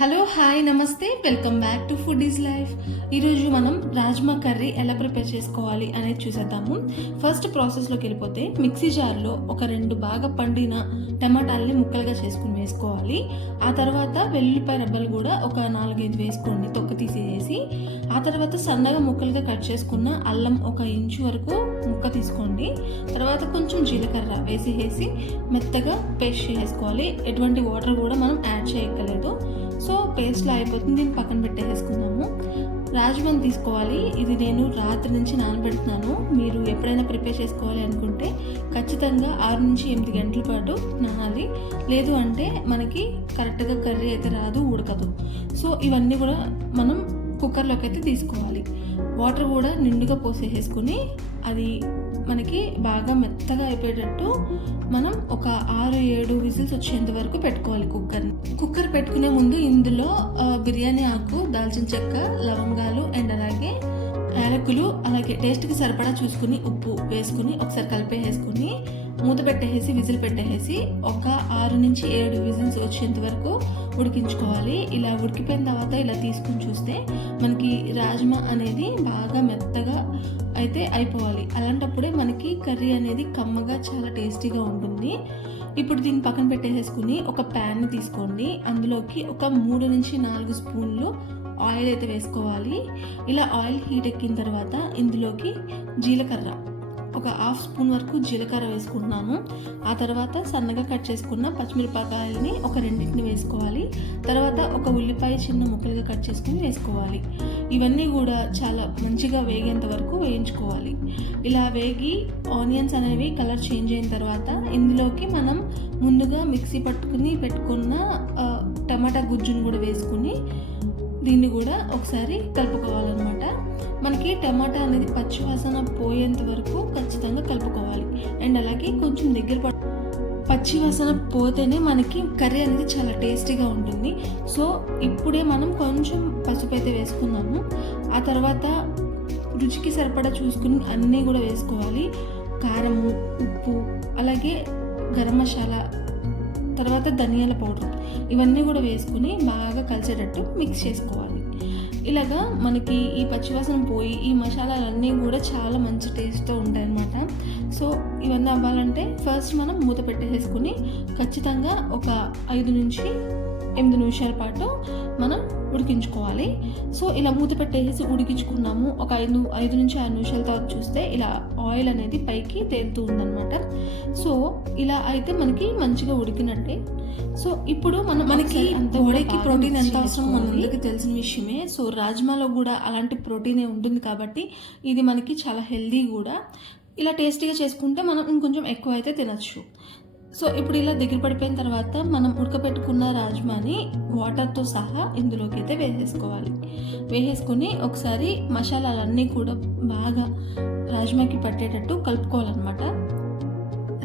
Hello hi నమస్తే welcome back to food is life. ఈరోజు మనం రాజ్మా కర్రీ ఎలా ప్రిపేర్ చేసుకోవాలి అనేది చూసేద్దాము. ఫస్ట్ ప్రాసెస్లోకి వెళ్ళిపోతే మిక్సీ జార్లో ఒక 2 బాగా పండిన టమాటాలని ముక్కలుగా చేసుకుని వేసుకోవాలి. ఆ తర్వాత వెల్లుల్లిపాయ రబ్బలు కూడా ఒక 4-5 వేసుకోండి, తొక్క తీసేసి. ఆ తర్వాత సన్నగా ముక్కలుగా కట్ చేసుకున్న అల్లం ఒక ఇంచు వరకు ముక్క తీసుకోండి. తర్వాత కొంచెం జీలకర్ర వేసి మెత్తగా పేస్ట్ చేసుకోవాలి. ఎటువంటి వాటర్ కూడా మనం యాడ్ చేయక్కర్లేదు. సో పేస్ట్లా అయిపోతుంది. దీన్ని పక్కన పెట్టేసుకుందాము. రాజ్మాని తీసుకోవాలి. ఇది నేను రాత్రి నుంచి నానబెడుతున్నాను. మీరు ఎప్పుడైనా ప్రిపేర్ చేసుకోవాలి అనుకుంటే ఖచ్చితంగా 6 నుంచి 8 గంటల పాటు నానాలి. లేదు అంటే మనకి కరెక్ట్గా కర్రీ అయితే రాదు, ఉడకదు. సో ఇవన్నీ కూడా మనం కుక్కర్లోకి అయితే తీసుకోవాలి. వాటర్ కూడా నిండుగా పోసేసుకుని అది మనకి బాగా మెత్తగా అయిపోయేటట్టు మనం ఒక 6-7 విజిల్స్ వచ్చేంత వరకు పెట్టుకోవాలి కుక్కర్ని. కుక్కర్ పెట్టుకునే ముందు ఇందులో బిర్యానీ ఆకు, దాల్చిన చెక్క, లవంగాలు అండ్ అలాగే యాలకులు, అలాగే టేస్ట్కి సరిపడా చూసుకుని ఉప్పు వేసుకుని ఒకసారి కలిపేసుకుని మూత పెట్టేసి విజిల్ పెట్టేసి ఒక 6 నుంచి 7 విజిల్స్ వచ్చేంత వరకు ఉడికించుకోవాలి. ఇలా ఉడికిపోయిన తర్వాత ఇలా తీసుకుని చూస్తే మనకి రాజ్మా అనేది బాగా మెత్తగా అయితే అయిపోవాలి. అలాంటప్పుడే మనకి కర్రీ అనేది కమ్మగా చాలా టేస్టీగా ఉంటుంది. ఇప్పుడు దీన్ని పక్కన పెట్టేసుకుని ఒక ప్యాన్ని తీసుకోండి. అందులోకి ఒక 3 నుంచి 4 స్పూన్లు ఆయిల్ అయితే వేసుకోవాలి. ఇలా ఆయిల్ హీట్ ఎక్కిన తర్వాత ఇందులోకి జీలకర్ర ఒక 1/2 స్పూన్ వరకు జీలకర్ర వేసుకుంటున్నాను. ఆ తర్వాత సన్నగా కట్ చేసుకున్న పచ్చిమిరపకాయలని ఒక 2 వేసుకోవాలి. తర్వాత ఒక ఉల్లిపాయ చిన్న ముక్కలుగా కట్ చేసుకుని వేసుకోవాలి. ఇవన్నీ కూడా చాలా మంచిగా వేగేంత వరకు వేయించుకోవాలి. ఇలా వేగి ఆనియన్స్ అనేవి కలర్ చేంజ్ అయిన తర్వాత ఇందులోకి మనం ముందుగా మిక్సీ పట్టుకుని పెట్టుకున్న టమాటా గుజ్జును కూడా వేసుకుని దీన్ని కూడా ఒకసారి కలుపుకోవాలన్నమాట. మనకి టమాటా అనేది పచ్చివాసన పోయేంత వరకు ఖచ్చితంగా కలుపుకోవాలి. అండ్ అలాగే కొంచెం పచ్చివాసన పోతేనే మనకి కర్రీ అనేది చాలా టేస్టీగా ఉంటుంది. సో ఇప్పుడే మనం కొంచెం పసుపు అయితే వేసుకున్నాము. ఆ తర్వాత రుచికి సరిపడా చూసుకుని అన్నీ కూడా వేసుకోవాలి. కారము, ఉప్పు, అలాగే గరం మసాలా, తర్వాత ధనియాల పౌడర్, ఇవన్నీ కూడా వేసుకుని బాగా కలిసేటట్టు మిక్స్ చేసుకోవాలి. ఇలాగా మనకి ఈ పచ్చివాసన పోయి ఈ మసాలాలన్నీ కూడా చాలా మంచి టేస్ట్తో ఉంటాయన్నమాట. సో ఇవన్నీ అవ్వాలంటే ఫస్ట్ మనం మూత పెట్టేసుకుని ఖచ్చితంగా ఒక 5 నుంచి 8 నిమిషాల పాటు మనం ఉడికించుకోవాలి. సో ఇలా మూత పెట్టేసి ఉడికించుకున్నాము. ఒక 5 నుంచి 6 నిమిషాల తర్వాత చూస్తే ఇలా ఆయిల్ అనేది పైకి తేలుతూ ఉందన్నమాట. సో ఇలా అయితే మనకి మంచిగా ఉడికినట్టే. సో ఇప్పుడు మనకి బాడీకి ప్రోటీన్ ఎంత అవసరం అందరికీ తెలిసిన విషయమే. సో రాజ్మాలో కూడా అలాంటి ప్రోటీనే ఉంటుంది కాబట్టి ఇది మనకి చాలా హెల్దీ కూడా. ఇలా టేస్టీగా చేసుకుంటే మనం ఇంకొంచెం ఎక్కువ అయితే తినచ్చు. సో ఇప్పుడు ఇలా దగ్గర పడిపోయిన తర్వాత మనం ఉడకపెట్టుకున్న రాజ్మాని వాటర్తో సహా ఇందులోకి అయితే వేసేసుకొని ఒకసారి మసాలాలన్నీ కూడా బాగా రాజ్మాకి పట్టేటట్టు కలుపుకోవాలన్నమాట.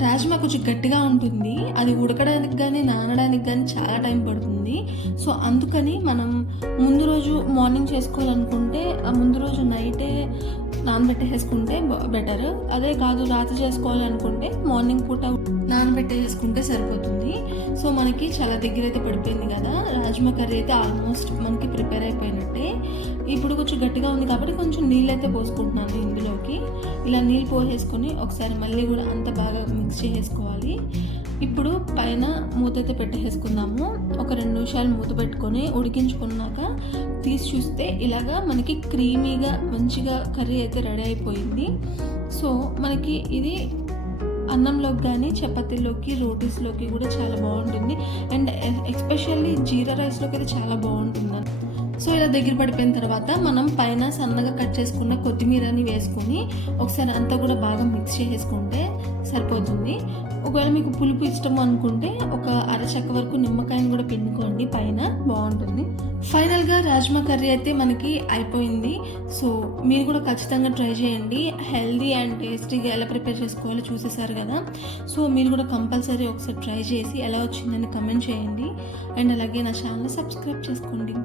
రాజ్మా కొంచెం గట్టిగా ఉంటుంది. అది ఉడకడానికి కానీ నానడానికి కానీ చాలా టైం పడుతుంది. సో అందుకని మనం ముందు రోజు మార్నింగ్ చేసుకోవాలనుకుంటే ఆ ముందు రోజు నైటే నానబెట్టేసుకుంటే బెటర్. అదే కాదు రాత్రి చేసుకోవాలి అనుకుంటే మార్నింగ్ పూట నానబెట్టేసుకుంటే సరిపోతుంది. సో మనకి చాలా దగ్గర అయితే పడిపోయింది కదా. రాజ్మా కర్రీ అయితే ఆల్మోస్ట్ మనకి ప్రిపేర్ అయిపోయినట్టే. ఇప్పుడు కొంచెం గట్టిగా ఉంది కాబట్టి కొంచెం నీళ్ళు అయితే పోసుకుంటున్నాను ఇందులోకి. ఇలా నీళ్ళు పోసేసుకొని ఒకసారి మళ్ళీ కూడా అంత బాగా మిక్స్ చేసుకోవాలి. ఇప్పుడు పైన మూత అయితే పెట్టేసుకుందాము. ఒక 2 నిమిషాలు మూత పెట్టుకొని ఉడికించుకున్నాక తీసి చూస్తే ఇలాగా మనకి క్రీమీగా మంచిగా కర్రీ అయితే రెడీ అయిపోయింది. సో మనకి ఇది అన్నంలోకి కానీ చపాతీలోకి, రోటీస్లోకి కూడా చాలా బాగుంటుంది. అండ్ ఎస్పెషల్లీ జీరా రైస్లోకి అయితే చాలా బాగుంటుంది. సో ఇలా దగ్గర పడిపోయిన తర్వాత మనం పైన సన్నగా కట్ చేసుకున్న కొత్తిమీరని వేసుకొని ఒకసారి అంతా కూడా బాగా మిక్స్ చేసుకుంటే సరిపోతుంది. ఒకవేళ మీకు పులుపు ఇష్టం అనుకుంటే ఒక అరచక్క వరకు నిమ్మకాయని కూడా పిండుకోండి, పైన బాగుంటుంది. ఫైనల్గా రాజ్మా కర్రీ అయితే మనకి అయిపోయింది. సో మీరు కూడా ఖచ్చితంగా ట్రై చేయండి. హెల్దీ అండ్ టేస్టీగా ఎలా ప్రిపేర్ చేసుకోవాలో చూసేసారు కదా. సో మీరు కూడా కంపల్సరీ ఒకసారి ట్రై చేసి ఎలా వచ్చిందని కమెంట్ చేయండి. అండ్ అలాగే నా ఛానల్ సబ్స్క్రైబ్ చేసుకోండి.